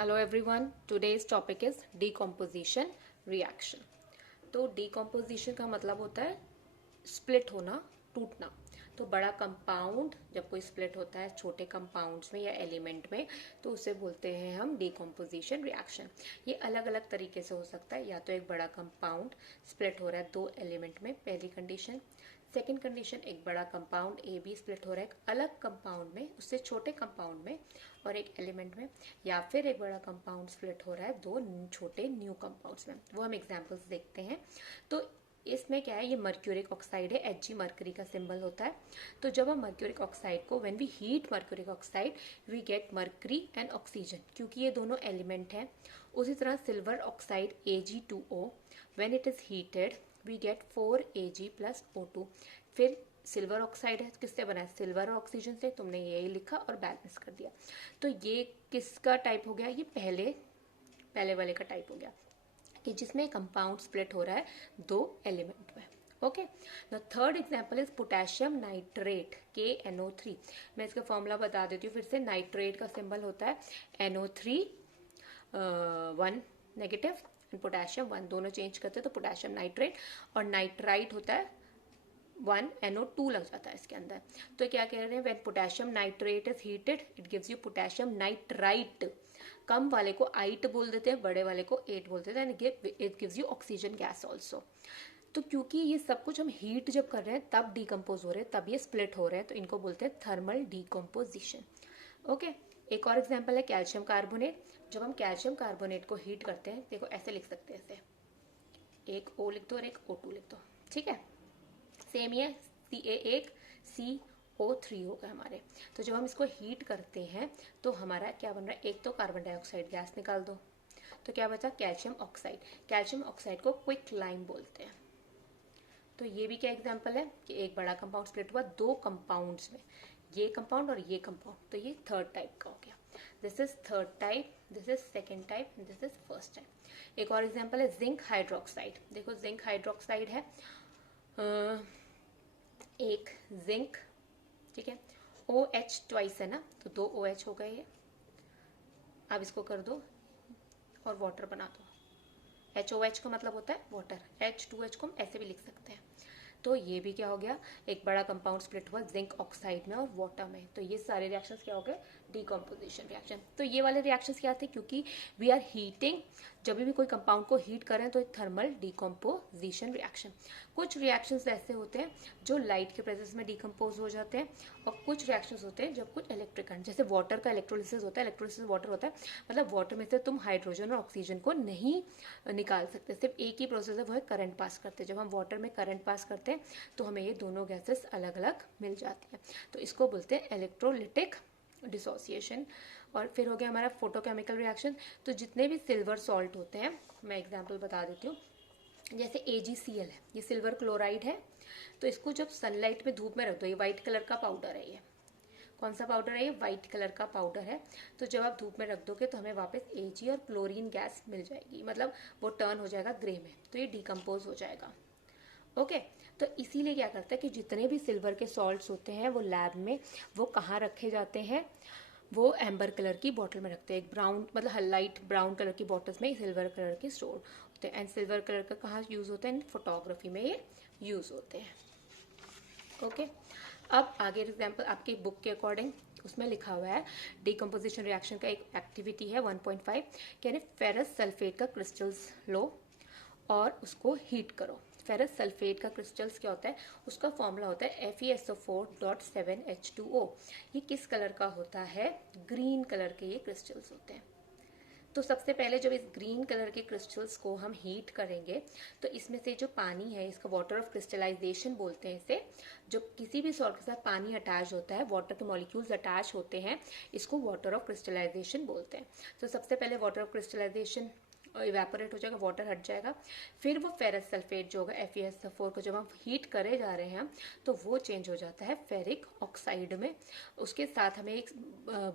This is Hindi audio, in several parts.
Hello everyone, today's topic is decomposition reaction. तो decomposition का मतलब होता है split होना, टूटना. तो बड़ा कंपाउंड जब कोई स्प्लिट होता है छोटे कंपाउंड्स में या एलिमेंट में तो उसे बोलते हैं हम डिकम्पोजिशन रिएक्शन. ये अलग अलग तरीके से हो सकता है. या तो एक बड़ा कंपाउंड स्प्लिट हो रहा है दो एलिमेंट में, पहली कंडीशन. सेकेंड कंडीशन, एक बड़ा कंपाउंड ए बी स्प्लिट हो रहा है एक अलग कंपाउंड में, उससे छोटे कंपाउंड में और एक एलिमेंट में. या फिर एक बड़ा कंपाउंड स्प्लिट हो रहा है दो छोटे न्यू कंपाउंड्स में. वो हम एग्जाम्पल्स देखते हैं. तो इसमें क्या है, ये मर्क्यूरिक ऑक्साइड है, Hg मर्करी का सिंबल होता है. तो जब हम मर्क्यूरिक ऑक्साइड को, when we heat mercuric oxide we get mercury and oxygen, क्योंकि ये दोनों एलिमेंट हैं. उसी तरह silver oxide Ag2O, when it is heated we get 4Ag plus O2. फिर सिल्वर ऑक्साइड है, किससे बना है, सिल्वर और ऑक्सीजन से. तुमने यही लिखा और बैलेंस कर दिया. तो ये किसका टाइप हो गया, ये पहले वाले का टाइप हो गया कि जिसमें कंपाउंड स्प्लिट हो रहा है दो एलिमेंट में. Okay. The third example is potassium nitrate KNO3. मैं इसका फॉर्मूला बता देती हूँ फिर से. नाइट्रेट का सिंबल होता है NO3 1 नेगेटिव एंड पोटेशियम 1, दोनों चेंज करते हैं तो पोटेशियम नाइट्रेट. और नाइट्राइट होता है 1 NO2 लग जाता है इसके अंदर. तो क्या कह रहे हैं, when potassium nitrate is heated it gives you potassium nitrite. कम वाले को आइट बोल देते हैं, बड़े वाले को एट बोल देते हैं. It gives you oxygen gas also. तो क्योंकि ये सब कुछ हम हीट जब कर रहे हैं तब डिकम्पोज हो रहे हैं, तब ये स्प्लिट हो रहे हैं, तो इनको बोलते हैं थर्मल डिकम्पोजिशन. ओके. एक और एग्जाम्पल है कैल्शियम कार्बोनेट. जब हम कैल्शियम कार्बोनेट को हीट करते हैं, देखो ऐसे लिख सकते हैं, ऐसे एक O लिख दो और एक O2 लिख दो. ठीक है. सेम ही है, Ca1 CO3 हो गया हमारे. तो जब हम इसको हीट करते हैं तो हमारा क्या बन रहा है, एक तो कार्बन डाइऑक्साइड गैस निकाल दो, तो क्या बचा, कैल्शियम ऑक्साइड. कैल्शियम ऑक्साइड को क्विक लाइम बोलते हैं. तो ये भी क्या एग्जांपल है कि एक बड़ा कंपाउंड स्प्लिट हुआ दो कंपाउंड्स में, ये कंपाउंड और ये कंपाउंड. तो ये थर्ड टाइप का हो गया. This is third type, this is second type, this is first type. एक और एग्जाम्पल है जिंक हाइड्रोक्साइड. देखो जिंक हाइड्रोक्साइड है, एक जिंक, ठीक है, OH ट्वाइस है ना, तो दो OH हो गए ये. अब इसको कर दो और वाटर बना दो. HOH का मतलब होता है वाटर. H2H को हम ऐसे भी लिख सकते हैं. तो ये भी क्या हो गया, एक बड़ा कंपाउंड स्प्लिट हुआ जिंक ऑक्साइड में और वाटर में. तो ये सारे रिएक्शंस क्या हो गए, डिकम्पोजिशन रिएक्शन. तो ये वाले रिएक्शंस क्या थे, क्योंकि वी आर हीटिंग, जब भी कोई कंपाउंड को हीट करें तो थर्मल डिकम्पोजिशन रिएक्शन. कुछ रिएक्शंस ऐसे होते हैं जो लाइट के प्रेजेंस में डिकम्पोज हो जाते हैं, और कुछ रिएक्शंस होते हैं जब कुछ इलेक्ट्रिक करंट, जैसे वाटर का इलेक्ट्रोलिसिस होता है. इलेक्ट्रोलिसिस वाटर होता है, मतलब वाटर में से तुम हाइड्रोजन और ऑक्सीजन को नहीं निकाल सकते, सिर्फ एक ही प्रोसेस है, वो है करंट पास करते हैं. जब हम वाटर में करंट पास करते हैं तो हमें ये दोनों गैसेस अलग अलग मिल जाती हैं. तो इसको बोलते हैं इलेक्ट्रोलिटिक डिसोसिएशन. और फिर हो गया हमारा फोटोकेमिकल रिएक्शन. तो जितने भी सिल्वर सॉल्ट होते हैं, मैं एग्जांपल बता देती हूँ. जैसे AgCl है, ये सिल्वर क्लोराइड है. तो इसको जब सनलाइट में धूप में रख दो, ये व्हाइट कलर का पाउडर है. ये कौन सा पाउडर है, ये व्हाइट कलर का पाउडर है. तो जब आप धूप में रख दोगे तो हमें वापस Ag और क्लोरीन गैस मिल जाएगी, मतलब वो टर्न हो जाएगा ग्रे में, तो ये डिकम्पोज हो जाएगा. ओके. तो इसीलिए क्या करते हैं कि जितने भी सिल्वर के सॉल्ट्स होते हैं वो लैब में वो कहाँ रखे जाते हैं, वो एम्बर कलर की बॉटल में रखते हैं. एक ब्राउन, मतलब लाइट ब्राउन कलर की बॉटल्स में सिल्वर कलर के स्टोर होते हैं. एंड सिल्वर कलर का कहाँ यूज़ होता है, फोटोग्राफी में ये यूज़ होते हैं. ओके. अब आगे एग्जाम्पल आपकी बुक के अकॉर्डिंग उसमें लिखा हुआ है डिकम्पोजिशन रिएक्शन का एक एक्टिविटी है 1.5, यानी फेरस सल्फेट का क्रिस्टल्स लो और उसको हीट करो. फेरस सल्फेट का क्रिस्टल्स क्या होता है, उसका फॉर्मूला होता है FeSO4.7H2O. ये किस कलर का होता है, ग्रीन कलर के ये क्रिस्टल्स होते हैं. तो सबसे पहले जब इस ग्रीन कलर के क्रिस्टल्स को हम हीट करेंगे तो इसमें से जो पानी है, इसका वाटर ऑफ क्रिस्टलाइजेशन बोलते हैं इसे. जो किसी भी सॉल्ट के साथ पानी अटैच होता है, वाटर के मॉलिक्यूल्स अटैच होते हैं, इसको वाटर ऑफ क्रिस्टलाइजेशन बोलते हैं. तो सबसे पहले वाटर ऑफ क्रिस्टलाइजेशन इवेपोरेट हो जाएगा, वाटर हट जाएगा. फिर वो फेरस सल्फेट जो होगा FeSO4 को जब हम हीट करे जा रहे हैं तो वो चेंज हो जाता है फेरिक ऑक्साइड में. उसके साथ हमें एक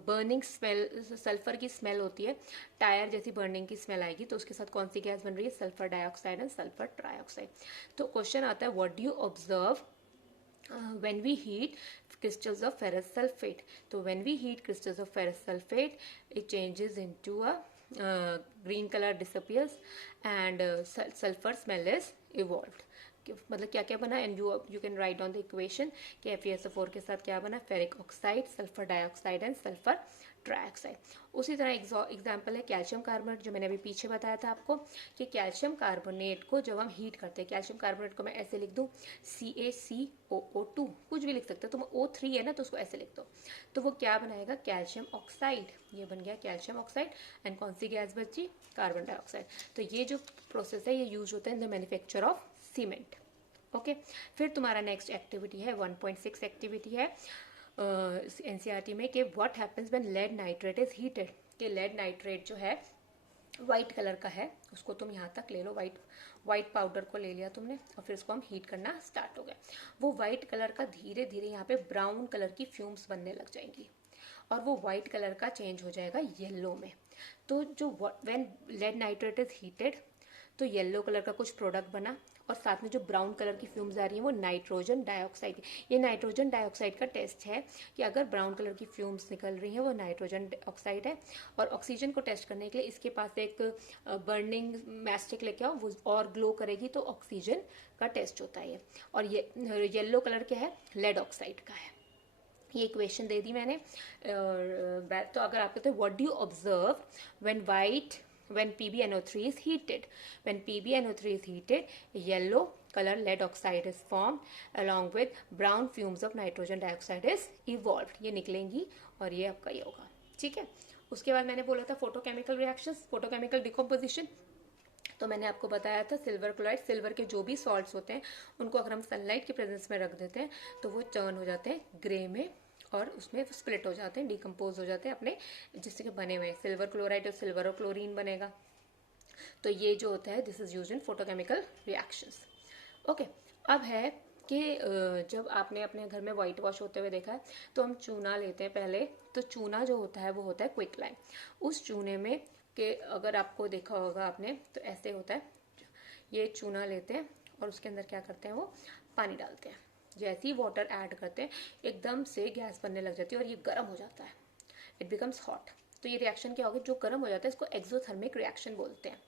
बर्निंग स्मेल, सल्फर की स्मेल होती है, टायर जैसी बर्निंग की स्मेल आएगी. तो उसके साथ कौन सी गैस बन रही है, sulphur dioxide and sulphur trioxide. तो क्वेश्चन आता है, what do you observe when we heat crystals of ferrous sulfate. तो when we heat crystals of ferrous sulfate it changes into a green color disappears and sulfur smell is evolved. मतलब क्या क्या बना, and you can write down the equation कि FeSO4 के साथ क्या बना, ferric oxide, sulphur dioxide and sulphur trioxide. उसी तरह एग्जाम्पल है कैल्शियम कार्बोनेट, जो मैंने अभी पीछे बताया था आपको कि कैल्शियम कार्बोनेट को जब हम हीट करते हैं, कैल्शियम कार्बोनेट को मैं ऐसे लिख दूं CaCOO2, कुछ भी लिख सकते हो, तो O3 है ना तो उसको ऐसे लिख दो, तो वो क्या बनाएगा, कैल्शियम ऑक्साइड. ये बन गया कैल्शियम ऑक्साइड एंड कौन सी गैस बची, कार्बन डाइऑक्साइड. तो ये जो प्रोसेस है ये यूज होता है in the manufacture of cement. Okay फिर तुम्हारा नेक्स्ट एक्टिविटी है 1.6 एक्टिविटी है एनसीईआरटी में कि what happens when lead nitrate is heated. कि लेड नाइट्रेट जो है वाइट कलर का है, उसको तुम यहाँ तक ले लो, वाइट पाउडर को ले लिया तुमने और फिर उसको हम हीट करना स्टार्ट हो गया. वो वाइट कलर का धीरे धीरे यहाँ पे ब्राउन कलर की फ्यूम्स बनने लग जाएंगी और वो वाइट कलर का चेंज हो जाएगा येलो में. तो जो when lead nitrate is heated तो येलो कलर का कुछ प्रोडक्ट बना और साथ में जो ब्राउन कलर की फ्यूम्स आ रही हैं वो नाइट्रोजन डाइऑक्साइड. ये नाइट्रोजन डाइऑक्साइड का टेस्ट है कि अगर ब्राउन कलर की फ्यूम्स निकल रही हैं वो नाइट्रोजन ऑक्साइड है. और ऑक्सीजन को टेस्ट करने के लिए इसके पास एक बर्निंग मैस्टिक लेके आओ, वो और ग्लो करेगी तो ऑक्सीजन का टेस्ट होता है ये. और ये येलो कलर क्या है, लेड ऑक्साइड का है. ये इक्वेशन दे दी मैंने. तो अगर आप कहते हैं what do you observe when PbNO3 is heated. When PbNO3 is heated, yellow color lead oxide is formed along with brown fumes of nitrogen dioxide is evolved. ये निकलेंगी और ये आपका ये होगा. ठीक है, उसके बाद मैंने बोला था फोटोकेमिकल रिएक्शंस, फोटोकेमिकल डिकम्पोजिशन. तो मैंने आपको बताया था सिल्वर क्लोराइड, सिल्वर के जो भी सॉल्ट्स होते हैं उनको अगर हम सनलाइट की प्रेजेंस में रख देते हैं तो वो टर्न हो जाते हैं ग्रे में और उसमें स्प्लिट हो जाते हैं, डिकम्पोज हो जाते हैं अपने जिससे कि बने हुए. सिल्वर क्लोराइड और सिल्वर और क्लोरीन बनेगा. तो ये जो होता है this is used in photochemical reactions. Okay, अब है कि जब आपने अपने घर में वाइट वॉश होते हुए देखा है तो हम चूना लेते हैं पहले. तो चूना जो होता है वो होता है क्विक लाइम. उस चूने में कि अगर आपको देखा होगा आपने तो ऐसे होता है, ये चूना लेते हैं और उसके अंदर क्या करते हैं वो पानी डालते हैं. जैसे ही वाटर ऐड करते हैं एकदम से गैस बनने लग जाती है और ये गर्म हो जाता है, इट बिकम्स हॉट. तो ये रिएक्शन क्या होगा, जो गर्म हो जाता है इसको एक्सोथर्मिक रिएक्शन बोलते हैं.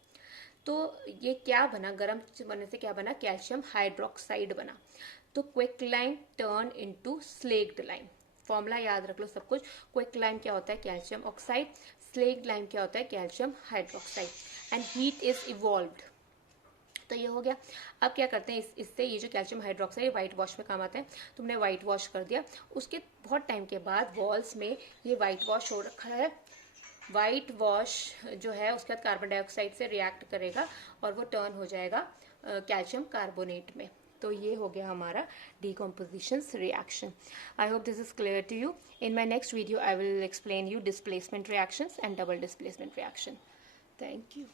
तो ये क्या बना, गर्म बनने से क्या बना, कैल्शियम हाइड्रोक्साइड बना. तो quick lime turn into slaked lime. Formula याद रख लो सब कुछ. क्विक लाइम क्या होता है, कैल्शियम ऑक्साइड. स्लेक्ड लाइम क्या होता है, calcium hydroxide. And heat is evolved. तो ये हो गया. अब क्या करते हैं इससे ये जो कैल्शियम हाइड्रोक्साइड व्हाइट वॉश में काम आता है. तुमने व्हाइट वॉश कर दिया, उसके बहुत टाइम के बाद वॉल्स में ये व्हाइट वॉश हो रखा है. व्हाइट वॉश जो है उसके बाद कार्बन डाइऑक्साइड से रिएक्ट करेगा और वो टर्न हो जाएगा कैल्शियम कार्बोनेट में. तो ये हो गया हमारा decomposition reaction. I hope this is clear to you. In my next video I will explain you displacement reactions and double displacement reaction. Thank you.